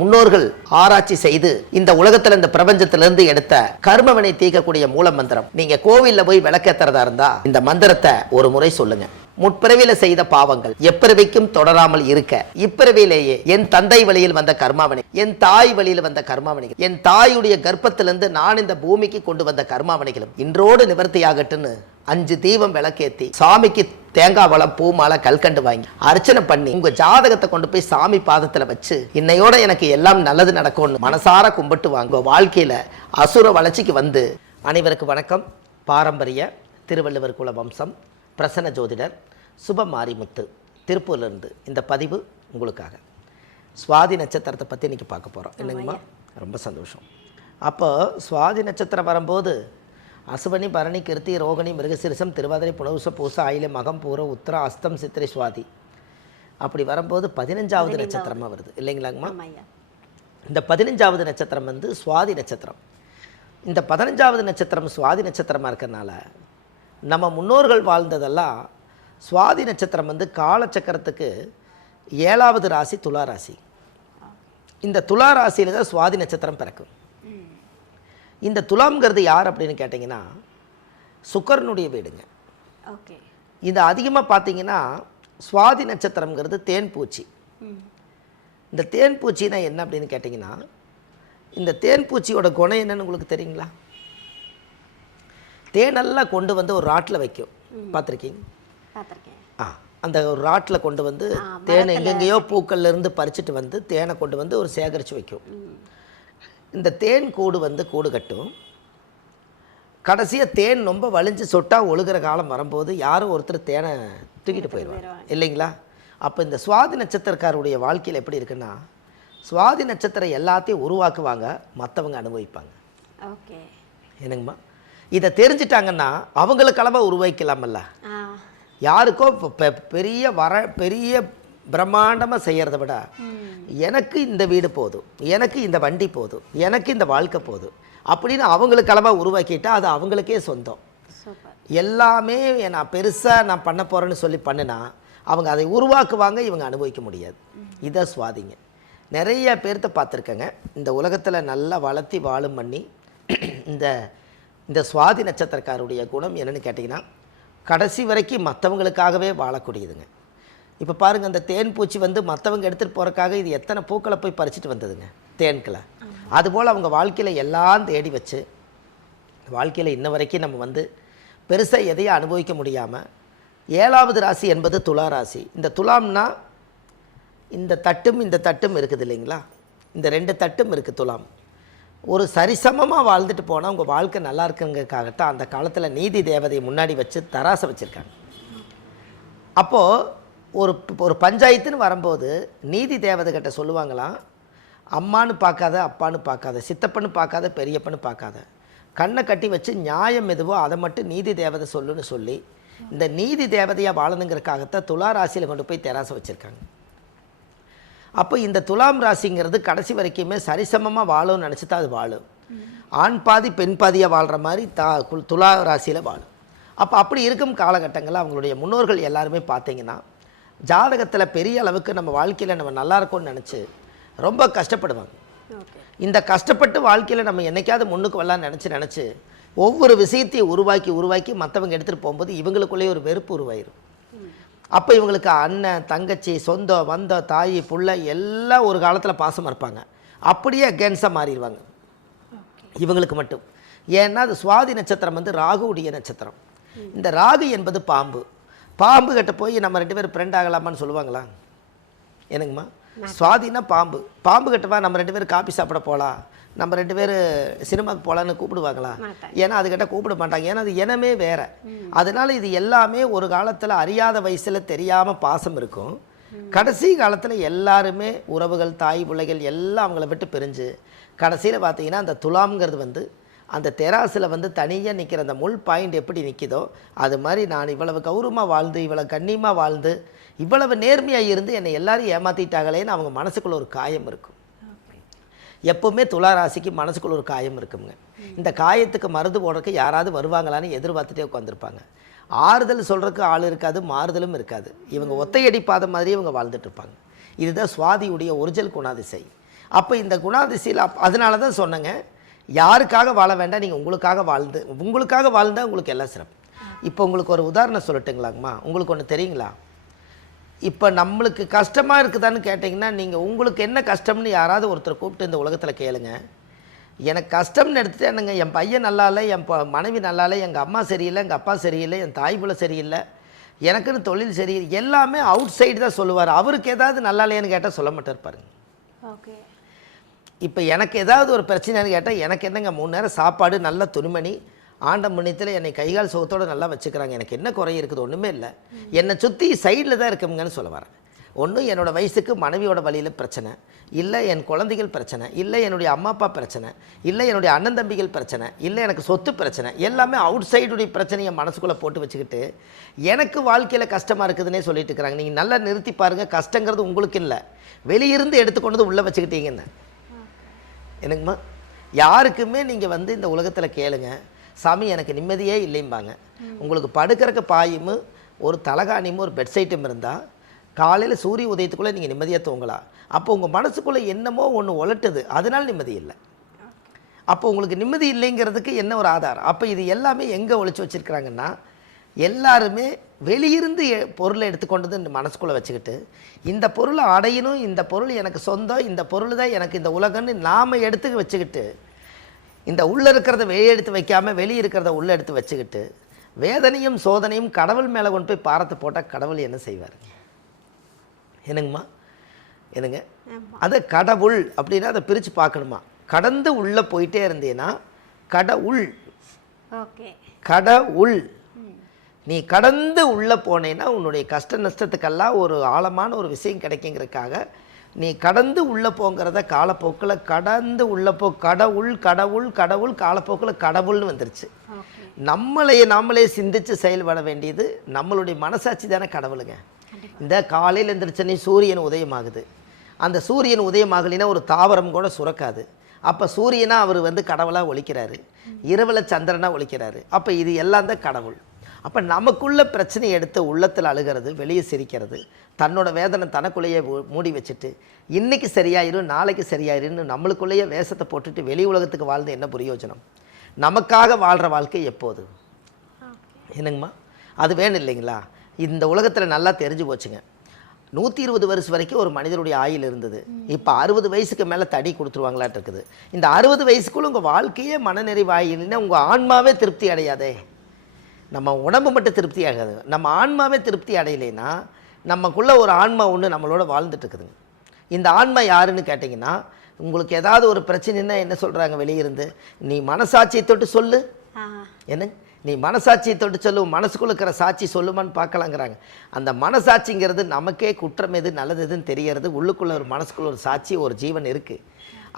முன்னோர்கள் ஆராய்ச்சி செய்து இந்த உலகத்துல இந்த பிரபஞ்சத்திலிருந்து எடுத்த கர்மவினை தீர்க்கக்கூடிய மூல மந்திரம். நீங்க கோவில்ல போய் விளக்கேத்துறதா இருந்தா இந்த மந்திரத்தை ஒரு முறை சொல்லுங்க. முற்பிறவியில செய்த பாவங்கள் எப்பிறவிக்கும் தொடராமல் இருக்க இப்பிறவியிலேயே என் தந்தை வழியில் வந்த கர்மாவினை, என் தாய் வழியில் வந்த கர்மாவினைகள், என் தாயுடைய கர்ப்பத்திலிருந்து நான் இந்த பூமிக்கு கொண்டு வந்த கர்மாவினைகளும் இன்றோடு நிவர்த்தியாகட்டுன்னு 5 தீபம் விளக்கேத்தி சாமிக்கு தேங்காய் வளம் பூ மாலை கல்கண்டு வாங்கி அர்ச்சனை பண்ணி உங்க ஜாதகத்தை கொண்டு போய் சாமி பாதத்துல வச்சு இன்னையோட எனக்கு எல்லாம் நல்லது நடக்கும்னு மனசார கும்பிட்டு வாங்க. வாழ்க்கையில அசுர வளர்ச்சிக்கு வந்து. அனைவருக்கு வணக்கம். பாரம்பரிய திருவள்ளுவர் குல வம்சம் பிரசன்ன ஜோதிடர் சுப மாரிமுத்து திருப்பூர்லேருந்து இந்த பதிவு உங்களுக்காக. சுவாதி நட்சத்திரத்தை பற்றி இன்றைக்கி பார்க்க போகிறோம். இல்லைங்கம்மா? ரொம்ப சந்தோஷம். அப்போ சுவாதி நட்சத்திரம் வரும்போது அசுவனி பரணி கிருத்தி ரோகிணி மிருகசிரிசம் திருவாதிரை புனர்வசு பூச ஆயிலை மகம் பூர உத்திர அஸ்தம் சித்திரை சுவாதி அப்படி வரும்போது 15வது நட்சத்திரமாக வருது. இல்லைங்களாங்கம்மா? இந்த 15வது நட்சத்திரம் வந்து சுவாதி நட்சத்திரம். இந்த 15வது நட்சத்திரம் சுவாதி நட்சத்திரமாக இருக்கிறதுனால நம்ம முன்னோர்கள் வாழ்ந்ததெல்லாம் சுவாதி நட்சத்திரம் வந்து காலச்சக்கரத்துக்கு 7வது ராசி துலா ராசி. இந்த துலா ராசியில் தான் சுவாதி நட்சத்திரம் பிறக்கும். இந்த துலாம்ங்கிறது யார் அப்படின்னு கேட்டிங்கன்னா சுக்கரனுடைய வீடுங்க. ஓகே. இது அதிகமாக பார்த்தீங்கன்னா சுவாதி நட்சத்திரம்ங்கிறது தேன்பூச்சி. இந்த தேன்பூச்சினா என்ன அப்படின்னு கேட்டிங்கன்னா இந்த தேன்பூச்சியோட குணம் என்னன்னு உங்களுக்கு தெரியுங்களா? தேனெல்லாம் கொண்டு வந்து ஒரு ராட்டில் வைக்கும். பார்த்துருக்கீங்க? அந்த ஒரு ராட்டில் கொண்டு வந்து தேனை எங்கெங்கேயோ பூக்கள்லேருந்து பறிச்சுட்டு வந்து தேனை கொண்டு வந்து ஒரு சேகரித்து வைக்கும். இந்த தேன் கூடு வந்து கூடு கட்டும். கடைசியாக தேன் ரொம்ப வலிஞ்சு சொட்டாக ஒழுகிற காலம் வரும்போது யாரும் ஒருத்தர் தேனை தூக்கிட்டு போயிடுவாங்க. இல்லைங்களா? அப்போ இந்த சுவாதி நட்சத்திரக்காருடைய வாழ்க்கையில் எப்படி இருக்குன்னா சுவாதி நட்சத்திரம் எல்லாத்தையும் உருவாக்குவாங்க, மற்றவங்க அனுபவிப்பாங்க. ஓகே. என்னங்கம்மா? இதை தெரிஞ்சிட்டாங்கன்னா அவங்களுக்கு அளவாக உருவாக்கலாமல்ல. யாருக்கோ பெரிய பிரம்மாண்டமாக செய்கிறத விட எனக்கு இந்த வீடு போதும், எனக்கு இந்த வண்டி போதும், எனக்கு இந்த வாழ்க்கை போதும் அப்படின்னு அவங்களுக்கு அளவாக உருவாக்கிட்டா அது அவங்களுக்கே சொந்தம். எல்லாமே நான் பெருசாக நான் பண்ண போகிறேன்னு சொல்லி பண்ணினா அவங்க அதை உருவாக்குவாங்க, இவங்க அனுபவிக்க முடியாது. இதை சுவாதிங்க. நிறைய பேர்த்த பார்த்துருக்கேங்க இந்த உலகத்தில் நல்லா வளர்த்தி வாழும் பண்ணி இந்த சுவாதி நட்சத்திரக்காருடைய குணம் என்னென்னு கேட்டிங்கன்னா கடைசி வரைக்கும் மற்றவங்களுக்காகவே வாழக்கூடியதுங்க. இப்போ பாருங்கள், அந்த தேன் பூச்சி வந்து மற்றவங்க எடுத்துகிட்டு போகிறக்காக இது எத்தனை பூக்களை போய் பறிச்சுட்டு வந்ததுங்க, தேன்களை. அதுபோல் அவங்க வாழ்க்கையில் எல்லாம் தேடி வச்சு வாழ்க்கையில் இன்ன வரைக்கும் நம்ம வந்து பெருசாக எதையும் அனுபவிக்க முடியாமல் 7வது ராசி என்பது துலா ராசி. இந்த துலாம்னா இந்த தட்டும் இருக்குது இல்லைங்களா? இந்த 2 தட்டும் இருக்குது துலாம். ஒரு சரிசமமாக வாழ்ந்துட்டு போனால் உங்கள் வாழ்க்கை நல்லா இருக்குங்கிறதுக்காகத்தான் அந்த காலத்தில் நீதி தேவதையை முன்னாடி வச்சு தராசை வச்சுருக்காங்க. அப்போது ஒரு பஞ்சாயத்துன்னு வரும்போது நீதி தேவதைகிட்ட சொல்லுவாங்களாம், அம்மானு பார்க்காத, அப்பான்னு பார்க்காத, சித்தப்பன்னு பார்க்காத, பெரியப்பன்னு பார்க்காத, கண்ணை கட்டி வச்சு நியாயம் எதுவோ அதை மட்டும் நீதி தேவதை சொல்லுன்னு சொல்லி இந்த நீதி தேவதையாக வாழணுங்கிறதுக்காகத்தான் துலா ராசியில் கொண்டு போய் தராசை வச்சுருக்காங்க. அப்போ இந்த துலாம் ராசிங்கிறது கடைசி வரைக்குமே சரிசமமாக வாழும்னு நினச்சி தான் அது வாழும். ஆண் பாதி பெண் பாதியாக வாழ்கிற மாதிரி துலா ராசியில் வாழும். அப்போ அப்படி இருக்கும் காலகட்டங்களில் அவங்களுடைய முன்னோர்கள் எல்லாருமே பார்த்தீங்கன்னா ஜாதகத்தில் பெரிய அளவுக்கு நம்ம வாழ்க்கையில் நம்ம நல்லா இருக்கோம்னு நினச்சி ரொம்ப கஷ்டப்படுவாங்க. இந்த கஷ்டப்பட்டு வாழ்க்கையில் நம்ம என்றைக்காவது முன்னுக்கு வரலான்னு நினச்சி ஒவ்வொரு விஷயத்தையும் உருவாக்கி மற்றவங்க எடுத்துகிட்டு போகும்போது இவங்களுக்குள்ளேயே ஒரு வெறுப்பு உருவாயிரும். அப்போ இவங்களுக்கு அண்ணன் தங்கச்சி சொந்தம் வந்த தாய் புள்ள எல்லாம் ஒரு காலத்தில் பாசமாக இருப்பாங்க, அப்படியே அகேன்ஸ்டாக மாறிடுவாங்க இவங்களுக்கு மட்டும். ஏன்னா அது சுவாதி நட்சத்திரம் வந்து ராகுவுடைய நட்சத்திரம். இந்த ராகு என்பது பாம்பு கிட்ட போய் நம்ம 2 பேரும் ஃப்ரெண்ட் ஆகலாமான்னு சொல்லுவாங்களா? என்னங்கம்மா? சுவாதினா பாம்பு கிட்டவா நம்ம 2 பேரும் காபி சாப்பிட போகலாம், நம்ம 2 பேர் சினிமாவுக்கு போகலான்னு கூப்பிடுவாங்களா? ஏன்னா அதுக்கிட்ட கூப்பிட மாட்டாங்க. ஏன்னா அது இனமே வேறு. அதனால் இது எல்லாமே ஒரு காலத்தில் அறியாத வயசில் தெரியாமல் பாசம் இருக்கும். கடைசி காலத்தில் எல்லாருமே உறவுகள் தாய் பிள்ளைகள் எல்லாம் அவங்கள விட்டு பிரிஞ்சு கடைசியில் பார்த்தீங்கன்னா அந்த துலாம்ங்கிறது வந்து அந்த தெராசில் வந்து தனியாக நிற்கிற அந்த முள் பாயிண்ட் எப்படி நிற்கிதோ அது மாதிரி நான் இவ்வளவு கௌரவமாக வாழ்ந்து இவ்வளவு கண்ணியமாக வாழ்ந்து இவ்வளவு நேர்மையாக இருந்து என்னை எல்லாரும் ஏமாற்றிட்டாங்களேன்னு அவங்க மனசுக்குள்ள ஒரு காயம் இருக்கும். எப்போவுமே துலா ராசிக்கு மனசுக்குள்ள ஒரு காயம் இருக்குங்க. இந்த காயத்துக்கு மருந்து போடுறதுக்கு யாராவது வருவாங்களான்னு எதிர்பார்த்துட்டே உட்காந்துருப்பாங்க. ஆறுதல் சொல்கிறதுக்கு ஆள் இருக்காது, மாறுதலும் இருக்காது. இவங்க ஒத்தையடி பாதை மாதிரி இவங்க வாழ்ந்துட்டு இருப்பாங்க. இதுதான் சுவாதியுடைய ஒரிஜினல் குணாதிசை. அப்போ இந்த குணாதிசையில் அதனால தான் சொன்னேங்க, யாருக்காக வாழ வேண்டாம், நீங்கள் உங்களுக்காக வாழ்ந்தால் உங்களுக்கு எல்லாம் சிறப்பு. இப்போ உங்களுக்கு ஒரு உதாரணம் சொல்லட்டுங்களாங்கம்மா? உங்களுக்கு ஒன்று தெரியுங்களா? இப்போ நம்மளுக்கு கஷ்டமாக இருக்குதான்னு கேட்டிங்கன்னா, நீங்கள் உங்களுக்கு என்ன கஷ்டம்னு யாராவது ஒருத்தர் கூப்பிட்டு இந்த உலகத்தில் கேளுங்க. எனக்கு கஷ்டம்னு எடுத்துகிட்டு என்னங்க, என் பையன் நல்லா இல்லை, என் மனைவி நல்லா இல்லை, எங்கள் அம்மா சரியில்லை, எங்கள் அப்பா சரியில்லை, என் தாய் புள்ள சரியில்லை, எனக்குன்னு தொழில் சரியில்லை, எல்லாமே அவுட் சைடு தான் சொல்லுவார். அவருக்கு ஏதாவது நல்லா இல்லையான்னு கேட்டால் சொல்ல மாட்டார் பாருங்க. ஓகே. இப்போ எனக்கு ஏதாவது ஒரு பிரச்சனைன்னு கேட்டால், எனக்கு என்னங்க 3 நேரம் சாப்பாடு, நல்ல துணிமணி, ஆண்ட முன்னியத்தில் என்னை கைகால் சுகத்தோடு நல்லா வச்சுக்கிறாங்க, எனக்கு என்ன குறை இருக்குது? ஒன்றுமே இல்லை. என்னை சுற்றி சைடில் தான் இருக்குங்கன்னு சொல்ல வரேன். ஒன்று என்னோடய வயசுக்கு மனைவியோட வழியில் பிரச்சனை, இல்லை என் குழந்தைகள் பிரச்சனை, இல்லை என்னுடைய அம்மா அப்பா பிரச்சனை, இல்லை என்னுடைய அண்ணன் தம்பிகள் பிரச்சனை, இல்லை எனக்கு சொத்து பிரச்சனை, எல்லாமே அவுட் சைடுடைய பிரச்சனையை மனசுக்குள்ளே போட்டு வச்சுக்கிட்டு எனக்கு வாழ்க்கையில் கஷ்டமாக இருக்குதுன்னே சொல்லிட்டு இருக்கிறாங்க. நீங்கள் நல்லா நிறுத்தி பாருங்கள், கஷ்டங்கிறது உங்களுக்கு இல்லை, வெளியிருந்து எடுத்துக்கொண்டு உள்ளே வச்சுக்கிட்டீங்கன்னு. எனக்குமா யாருக்குமே நீங்கள் இந்த உலகத்தில் கேளுங்க, சாமி எனக்கு நிம்மதியே இல்லைம்பாங்க. உங்களுக்கு படுக்கிறக்கு பாயும் ஒரு தலகாணியும் ஒரு பெட்சைட்டும் இருந்தால் காலையில் சூரிய உதயத்துக்குள்ளே நீங்கள் நிம்மதியாக தூங்கலாம். அப்போ உங்கள் மனசுக்குள்ளே என்னமோ ஒன்று உலட்டுது, அதனால் நிம்மதி இல்லை. அப்போ உங்களுக்கு நிம்மதி இல்லைங்கிறதுக்கு என்ன ஒரு ஆதாரம்? அப்போ இது எல்லாமே எங்கே ஒழிச்சு வச்சுருக்கிறாங்கன்னா, எல்லாருமே வெளியிருந்து பொருளை எடுத்துக்கொண்டு வந்து மனசுக்குள்ளே வச்சுக்கிட்டு, இந்த பொருளை அடையணும், இந்த பொருள் எனக்கு சொந்தம், இந்த பொருள் தான் எனக்கு இந்த உலகம்னு நாம் எடுத்து வச்சுக்கிட்டு, இந்த உள்ளே இருக்கிறத வெளியே எடுத்து வைக்காமல் வெளியே இருக்கிறத உள்ளே எடுத்து வச்சுக்கிட்டு, வேதனையும் சோதனையும் கடவுள் மேலே கொண்டு போய் பாரத்தை போட்டால் கடவுள் என்ன செய்வார்? என்னங்கம்மா? என்னங்க? அதை கடவுள் அப்படின்னா அதை பிரித்து பார்க்கணுமா? கடந்து உள்ளே போயிட்டே இருந்தேன்னா கடவுள். ஓகே. கடவுள். நீ கடந்து உள்ளே போனேன்னா உன்னுடைய கஷ்ட நஷ்டத்துக்கெல்லாம் ஒரு ஆழமான ஒரு விஷயம் கிடைக்குங்கிறதுக்காக நீ கடந்து உள்ளே போங்கிறத காலப்போக்கில் கடந்து உள்ளே கடவுள் கடவுள் கடவுள் காலப்போக்கில் கடவுள்னு வந்துருச்சு. நாமளே சிந்தித்து செயல்பட வேண்டியது நம்மளுடைய மனசாட்சி தானே கடவுளுங்க. இந்த காலையில் எழுந்திரிச்சனே சூரியன் உதயமாகுது, அந்த சூரியன் உதயமாகலினா ஒரு தாவரம் கூட சுரக்காது. அப்போ சூரியனா அவர் கடவுளாக ஒழிக்கிறாரு, இரவில் சந்திரனாக ஒழிக்கிறாரு. அப்போ இது எல்லாம் தான் கடவுள். அப்போ நமக்குள்ள பிரச்சனை எடுத்து உள்ளத்தில் அழுகிறது, வெளியே சிரிக்கிறது, தன்னோட வேதனை தனக்குள்ளேயே மூடி வச்சுட்டு இன்றைக்கி சரியாயிரும் நாளைக்கு சரியாயிருன்னு நம்மளுக்குள்ளேயே வேஷத்தை போட்டுட்டு வெளி உலகத்துக்கு வாழ்ந்து என்ன பிரயோஜனம்? நமக்காக வாழ்கிற வாழ்க்கை எப்போது? என்னங்கம்மா? அது வேணும் இல்லைங்களா? இந்த உலகத்தில் நல்லா தெரிஞ்சு போச்சுங்க. 120 வருஷம் வரைக்கும் ஒரு மனிதனுடைய ஆயுள் இருந்தது. இப்போ 60 வயசுக்கு மேலே தடி கொடுத்துருவாங்களாட்டு இருக்குது. இந்த 60 வயசுக்குள்ளே உங்கள் வாழ்க்கையே மனநிறைவு ஆயில்னா உங்கள் ஆன்மாவே திருப்தி அடையாதே. நம்ம உடம்பு மட்டும் திருப்தி ஆகாது, நம்ம ஆன்மாவே திருப்தி அடையலைன்னா நமக்குள்ளே ஒரு ஆன்மா ஒன்று நம்மளோட வாழ்ந்துட்டு இருக்குதுங்க. இந்த ஆன்மா யாருன்னு கேட்டிங்கன்னா, உங்களுக்கு ஏதாவது ஒரு பிரச்சனைன்னா என்ன சொல்கிறாங்க வெளியிருந்து? நீ மனசாட்சியை தொட்டு சொல்லு. என்ன? நீ மனசாட்சியை தொட்டு சொல்லு, மனசுக்குள்ள இருக்கிற சாட்சி சொல்லுமான்னு பார்க்கலாங்கிறாங்க. அந்த மனசாட்சிங்கிறது நமக்கே குற்றம் எது நல்லது எதுன்னு தெரியறது. உள்ளுக்குள்ள ஒரு மனசுக்குள்ள ஒரு சாட்சி, ஒரு ஜீவன் இருக்குது.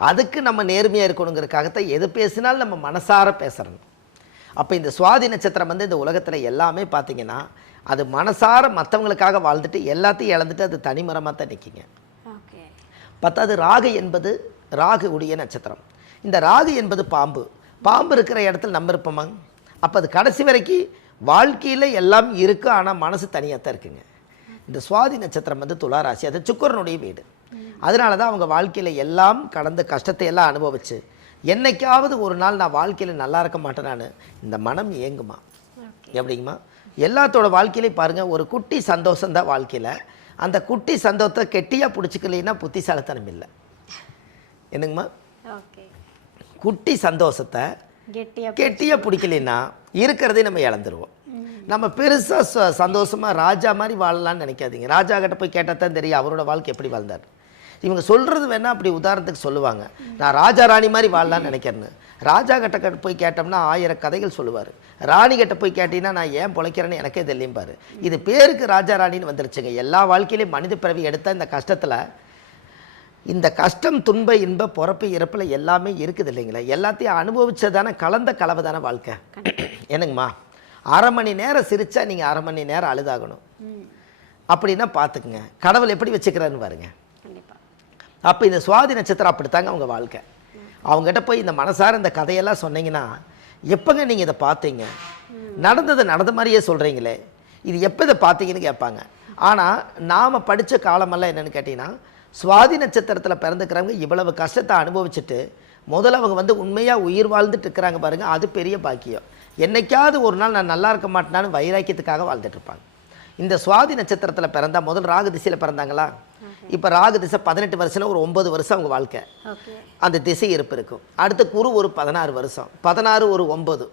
அதுக்கு நம்ம நேர்மையாக இருக்கணுங்கிறதுக்காகத்தான் எது பேசினாலும் நம்ம மனசார பேசுகிறோம். அப்போ இந்த சுவாதி நட்சத்திரம் இந்த உலகத்தில் எல்லாமே பார்த்திங்கன்னா அது மனசார மற்றவங்களுக்காக வாழ்ந்துட்டு எல்லாத்தையும் இழந்துட்டு அது தனிமரமாக தான் நிற்கிங்க. பத்தாவது ராகு என்பது ராகு உடைய நட்சத்திரம். இந்த ராகு என்பது பாம்பு. பாம்பு இருக்கிற இடத்துல நம்ம இருப்போமாங்க? அப்போ அது கடைசி வரைக்கும் வாழ்க்கையில் எல்லாம் இருக்குது, ஆனால் மனசு தனியாக தான் இருக்குங்க. இந்த சுவாதி நட்சத்திரம் துளாராசி, அது சுக்கிரனுடைய வீடு. அதனால தான் அவங்க வாழ்க்கையில் எல்லாம் கடந்த கஷ்டத்தை எல்லாம் அனுபவிச்சு என்னைக்காவது ஒரு நாள் நான் வாழ்க்கையில் நல்லா இருக்க மாட்டேனான்னு இந்த மனம் ஏங்குமா? எப்படிங்கம்மா? எல்லாத்தோட வாழ்க்கையிலையும் பாருங்கள், ஒரு குட்டி சந்தோஷம்தான் வாழ்க்கையில். அந்த குட்டி சந்தோஷத்தை கெட்டியாக பிடிச்சிக்கலைன்னா புத்திசாலித்தனம் இல்லை. என்னங்கம்மா? குட்டி சந்தோஷத்தை கெட்டியாக பிடிக்கலைன்னா இருக்கிறதே நம்ம இழந்துருவோம். நம்ம பெருசாக சந்தோஷமாக ராஜா மாதிரி வாழலான்னு நினைக்காதீங்க. ராஜா கிட்ட போய் கேட்டால் தான் தெரியும் அவரோட வாழ்க்கை எப்படி வாழ்ந்தார். இவங்க சொல்கிறது வேணால் அப்படி உதாரணத்துக்கு சொல்லுவாங்க, நான் ராஜா ராணி மாதிரி வாழலான்னு நினைக்கிறேன்னு. ராஜா கிட்ட போய் கேட்டோம்னா 1000 கதைகள் சொல்லுவார். ராணி கிட்ட போய் கேட்டிங்கன்னா நான் ஏன் பிழைக்கிறேன்னு எனக்கே தெரியம்பார். இது பேருக்கு ராஜா ராணின்னு வந்துருச்சுங்க. எல்லா வாழ்க்கையிலையும் மனித பிறவி எடுத்தால் இந்த கஷ்டத்தில், இந்த கஷ்டம் துன்ப இன்ப பிறப்பு இறப்பில் எல்லாமே இருக்குது இல்லைங்களா? எல்லாத்தையும் அனுபவிச்சதானே கலந்த கலவை தானே வாழ்க்கை. என்னங்கம்மா? 1/2 மணி நேரம் சிரித்தா நீங்கள் 1/2 மணி நேரம் அழுதாகணும். அப்படின்னா பார்த்துக்குங்க கடவுள் எப்படி வச்சுக்கிறாருன்னு பாருங்க. அப்போ இந்த சுவாதி நட்சத்திரம் அப்படித்தாங்க அவங்க வாழ்க்கை. அவங்ககிட்ட போய் இந்த மனசார இந்த கதையெல்லாம் சொன்னீங்கன்னா, எப்போங்க நீங்கள் இதை பார்த்தீங்க? நடந்ததை நடந்த மாதிரியே சொல்கிறீங்களே, இது எப்போ இதை பார்த்தீங்கன்னு கேட்பாங்க. ஆனால் நாம் படித்த காலமெல்லாம் என்னென்னு கேட்டிங்கன்னா, சுவாதி நட்சத்திரத்தில் பிறந்துக்கிறவங்க இவ்வளவு கஷ்டத்தை அனுபவிச்சுட்டு முதல்ல அவங்க வந்து உண்மையாக உயிர் வாழ்ந்துட்டு இருக்கிறாங்க பாருங்கள், அது பெரிய பாக்கியம். என்னைக்காவது ஒரு நாள் நான் நல்லா இருக்க மாட்டேனான்னு வைராக்கியத்துக்காக வாழ்ந்துட்டு இருப்பாங்க. இந்த சுவாதி நட்சத்திரத்தில் பிறந்தா முதல் ராகு திசையில் பிறந்தாங்களா, இப்போ ராகு திசை 18 வருஷம், ஒரு 9 வருஷம் அவங்க வாழ்க்கை அந்த திசை இருப்பு இருக்கும். அடுத்து குரு ஒரு 16 வருஷம், 16 ஒரு 9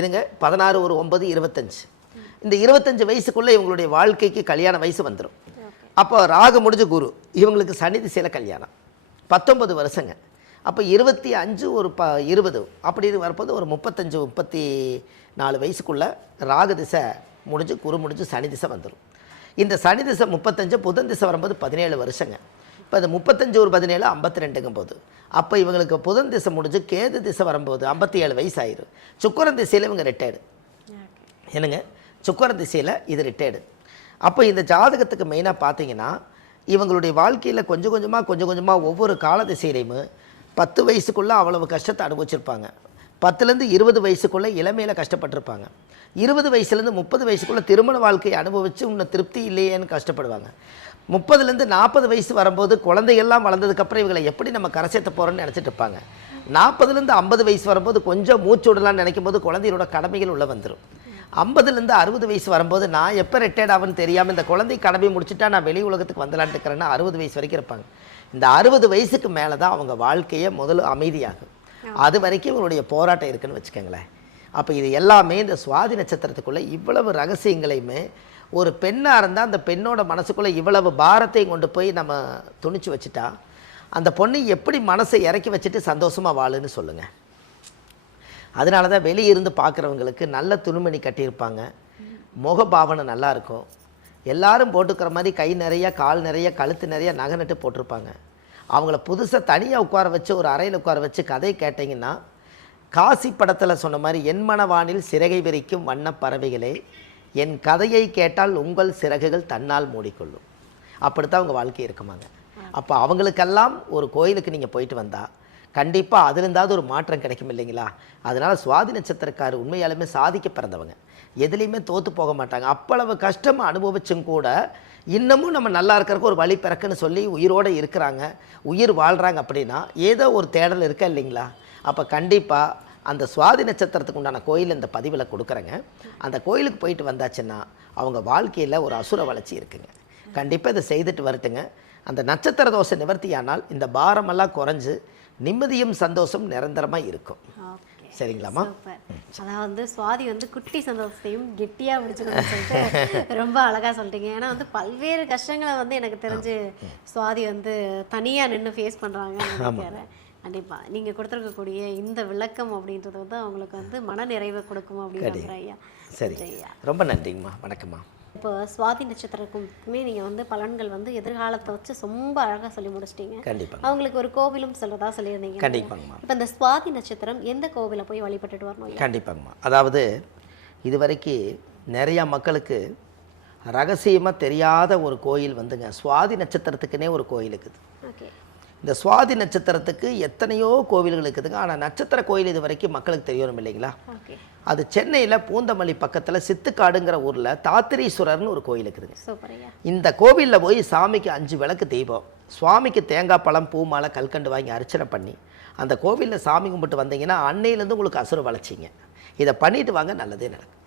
இருங்க, 16 ஒரு 9 25. இந்த 25 வயசுக்குள்ளே இவங்களுடைய வாழ்க்கைக்கு கல்யாண வயசு வந்துடும். அப்போ ராகு முடிஞ்சு குரு, இவங்களுக்கு சனி திசையில் கல்யாணம் 19 வருஷங்க. அப்போ 25 ஒரு 20 அப்படின்னு வரப்போது ஒரு 35 34 வயசுக்குள்ளே ராகு திசை முடிஞ்சு குரு முடிஞ்சு சனி திசை வந்துடும். இந்த சனி திசை 35, புதன் திசை வரும்போது 17 வருஷங்க. இப்போ அது 35 ஒரு 17 52ங்கும் போது அப்போ இவங்களுக்கு புதன் திசை முடிஞ்சு கேது திசை வரும்போது 57 வயசு ஆயிரும். சுக்கிரன் திசையில் இவங்க ரிட்டையர்டு. என்னங்க, சுக்கிரன் திசையில் இது ரிட்டையர்டு. அப்போ இந்த ஜாதகத்துக்கு மெயினாக பார்த்தீங்கன்னா இவங்களுடைய வாழ்க்கையில் கொஞ்சம் கொஞ்சமாக ஒவ்வொரு கால திசையிலையுமே 10 வயசுக்குள்ளே அவ்வளவு கஷ்டத்தை அனுபவிச்சிருப்பாங்க. 10லேருந்து 20 வயசுக்குள்ளே இளமையில் கஷ்டப்பட்டிருப்பாங்க. 20 வயசுலேருந்து 30 வயசுக்குள்ளே திருமண வாழ்க்கையை அனுபவித்து இன்னும் திருப்தி இல்லையேன்னு கஷ்டப்படுவாங்க. 30லேருந்து 40 வயசு வரும்போது குழந்தைகள்லாம் வளர்ந்ததுக்கப்புறம் இவங்களை எப்படி நம்ம கரை சேர்த்த போகிறோன்னு நினச்சிட்டு இருப்பாங்க. 40லேருந்து 50 வயசு வரும்போது கொஞ்சம் மூச்சு விடலான்னு நினைக்கும் போது குழந்தையோட கடமைகள் உள்ளே வந்துடும். 50லேருந்து 60 வயசு வரும்போது நான் எப்போ ரிட்டையர்ட் ஆகுன்னு தெரியாமல் இந்த குழந்தை கடமை முடிச்சுட்டா நான் வெளி உலகத்துக்கு வந்துடலான்னு இருக்கிறேன்னா 60 வயசு வரைக்கும் இருப்பாங்க. இந்த 60 வயசுக்கு மேலே தான் அவங்க வாழ்க்கையை முதல்ல அமைதியாகும். அது வரைக்கும் இவங்களுடைய போராட்டம் இருக்குன்னு வச்சுக்கோங்களேன். அப்போ இது எல்லாமே இந்த சுவாதி நட்சத்திரத்துக்குள்ளே இவ்வளவு ரகசியங்களையுமே ஒரு பெண்ணாக இருந்தால் அந்த பெண்ணோட மனசுக்குள்ளே இவ்வளவு பாரத்தையும் கொண்டு போய் நம்ம துணிச்சு வச்சுட்டா அந்த பொண்ணை எப்படி மனசை இறக்கி வச்சுட்டு சந்தோஷமாக வாழுன்னு சொல்லுங்கள். அதனால தான் வெளியிருந்து பார்க்குறவங்களுக்கு நல்ல துணிமணி கட்டியிருப்பாங்க, முகபாவனை நல்லாயிருக்கும், எல்லாரும் போட்டுக்கிற மாதிரி கை நிறைய கால் நிறைய கழுத்து நிறைய நகை நட்டு போட்டிருப்பாங்க. அவங்கள புதுசாக தனியாக உட்கார வச்சு ஒரு அறையில் உட்கார வச்சு கதை கேட்டிங்கன்னா காசி படத்தில் சொன்ன மாதிரி என் மனவானில் சிறகை விரிக்கும் வண்ண பறவைகளே என் கதையை கேட்டால் உங்கள் சிறகுகள் தன்னால் மூடிக்கொள்ளும். அப்படித்தான் அவங்க வாழ்க்கை இருக்குமாங்க. அப்போ அவங்களுக்கெல்லாம் ஒரு கோயிலுக்கு நீங்கள் போயிட்டு வந்தால் கண்டிப்பாக அதுலேருந்தாவது ஒரு மாற்றம் கிடைக்கும் இல்லைங்களா. அதனால் சுவாதி நட்சத்திரக்காரர் உண்மையாலுமே சாதிக்க பிறந்தவங்க, எதுலேயுமே தோற்று போக மாட்டாங்க. அப்பளவு கஷ்டம் அனுபவிச்சும் கூட இன்னமும் நம்ம நல்லா இருக்கிறதுக்கு ஒரு வழி பிறக்குன்னு சொல்லி உயிரோடு இருக்கிறாங்க, உயிர் வாழ்கிறாங்க. அப்படின்னா ஏதோ ஒரு தேடல் இருக்கா இல்லைங்களா. அப்போ கண்டிப்பாக அந்த சுவாதி நட்சத்திரத்துக்கு உண்டான கோயில் இந்த பதிவில் கொடுக்குறேங்க. அந்த கோயிலுக்கு போயிட்டு வந்தாச்சுன்னா அவங்க வாழ்க்கையில் ஒரு அசுர வளர்ச்சி இருக்குங்க. கண்டிப்பாக இதை செய்துட்டு வரட்டுங்க. அந்த நட்சத்திர தோஷ நிவர்த்தியானால் இந்த பாரமெல்லாம் குறைஞ்சு நிம்மதியும் சந்தோஷம் நிரந்தரமாக இருக்கும். சரிங்களாம்மா? அதாவது சுவாதி வந்து குட்டி சந்தோஷத்தையும் கெட்டியாக முடிச்சுக்கணும்னு சொல்லிட்டு ரொம்ப அழகாக சொல்லிட்டீங்க. ஏன்னா வந்து பல்வேறு கஷ்டங்களை வந்து எனக்கு தெரிஞ்சு சுவாதி வந்து தனியாக நின்று ஃபேஸ் பண்ணுறாங்கன்னு நினைக்கிறேன். கண்டிப்பாக நீங்கள் கொடுத்துருக்கக்கூடிய இந்த விளக்கம் அப்படின்றது வந்து அவங்களுக்கு வந்து மன நிறைவை கொடுக்கும் அப்படின்னு ஐயா. சரி ஐயா, ரொம்ப நன்றிங்கம்மா. வணக்கம்மா. இப்போ சுவாதி நட்சத்திரக்குமே நீங்கள் வந்து பலன்கள் வந்து எதிர்காலத்தை வச்சு ரொம்ப அழகாக சொல்லி முடிச்சிட்டீங்க. கண்டிப்பாக அவங்களுக்கு ஒரு கோவிலும் சொல்கிறதா சொல்லியிருந்தீங்க. கண்டிப்பாங்கம்மா. இப்போ இந்த சுவாதி நட்சத்திரம் எந்த கோவிலை போய் வழிபட்டுட்டு வரணும்? கண்டிப்பாங்கம்மா. அதாவது இது வரைக்கும் நிறையா மக்களுக்கு ரகசியமாக தெரியாத ஒரு கோயில் வந்துங்க, சுவாதி நட்சத்திரத்துக்குன்னே ஒரு கோயில் இருக்குது. ஓகே. இந்த சுவாதி நட்சத்திரத்துக்கு எத்தனையோ கோவில்கள் இருக்குதுங்க. ஆனால் நட்சத்திர கோயில் இது வரைக்கும் மக்களுக்கு தெரியணும் இல்லைங்களா. அது சென்னையில் பூந்தமல்லி பக்கத்தில் சித்துக்காடுங்கிற ஊரில் தாத்திரீஸ்வரர்னு ஒரு கோயில் இருக்குதுங்க. இந்த கோவிலில் போய் சாமிக்கு 5 விளக்கு தீபம், சுவாமிக்கு தேங்காய் பழம் பூ மாலை கல்கண்டு வாங்கி அர்ச்சனை பண்ணி அந்த கோவிலில் சாமி கும்பிட்டு வந்தீங்கன்னா அன்னையிலேருந்து உங்களுக்கு அசுர வளர்ச்சிங்க. இதை பண்ணிட்டு வாங்க, நல்லதே நடக்கும்.